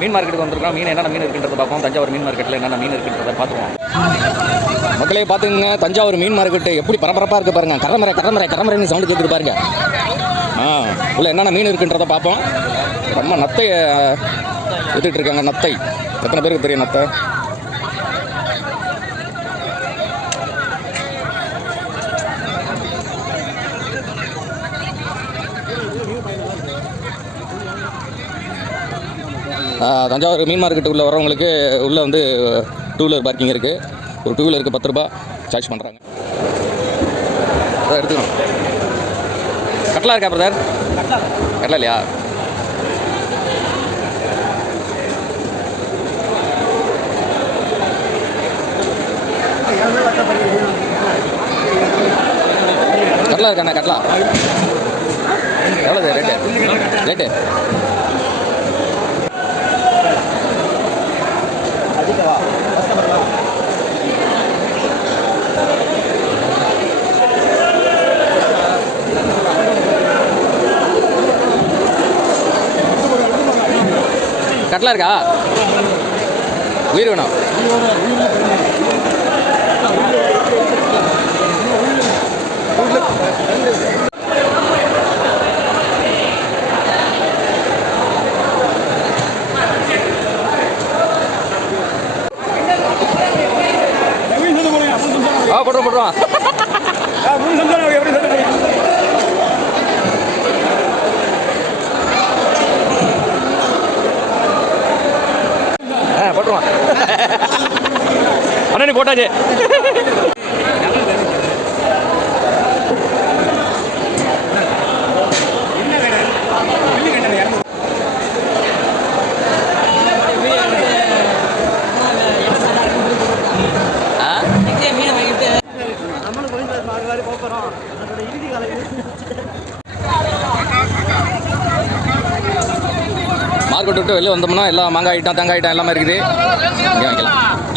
மீன் மார்க்கெட்டுக்கு வந்திருக்கோம். மீன் என்னென்ன மீன் இருக்குன்றதை பார்ப்போம். தஞ்சாவூர் மீன் மார்க்கெட்டில் என்னென்ன மீன் இருக்குன்றதை பார்த்துக்குவோம். மக்களே பார்த்துங்க, தஞ்சாவூர் மீன் மார்க்கெட்டு எப்படி பரபரப்பாக இருக்குது பாருங்கள். கடமரைன்னு சவுண்டு கேட்குது பாருங்க. உள்ள என்னென்ன மீன் இருக்குன்றதை பார்ப்போம். ரொம்ப நத்தை வித்துட்டு இருக்காங்க. நத்தை எத்தனை பேருக்கு தெரியும்? நத்தை தஞ்சாவூர் மீன் மார்க்கெட்டு உள்ளே வரவங்களுக்கு உள்ளே வந்து 2 வீலர் பார்க்கிங் இருக்குது. ஒரு 2 வீலருக்கு 10 ரூபா சார்ஜ் பண்ணுறாங்க. அதான் எடுத்துக்கணும். கட்லா இருக்கா பிரதர்? கட்லா இல்லையா? கட்லா இருக்காண்ணா? கட்லா எவ்வளோ ரேட்டு? கட்லா இருக்கா? உயிர் வேணும். போட்டுருவோம். போட்டுருவான். அண்ணா நீ போட்டாச்சு. மார்க்கெட் விட்டு வெளியே வந்தோம்னா எல்லாம் மாங்காய் ஐட்டம், தேங்காய் ஐட்டம் எல்லாமே இருக்குது. இங்கே வாங்கிக்கலாம்.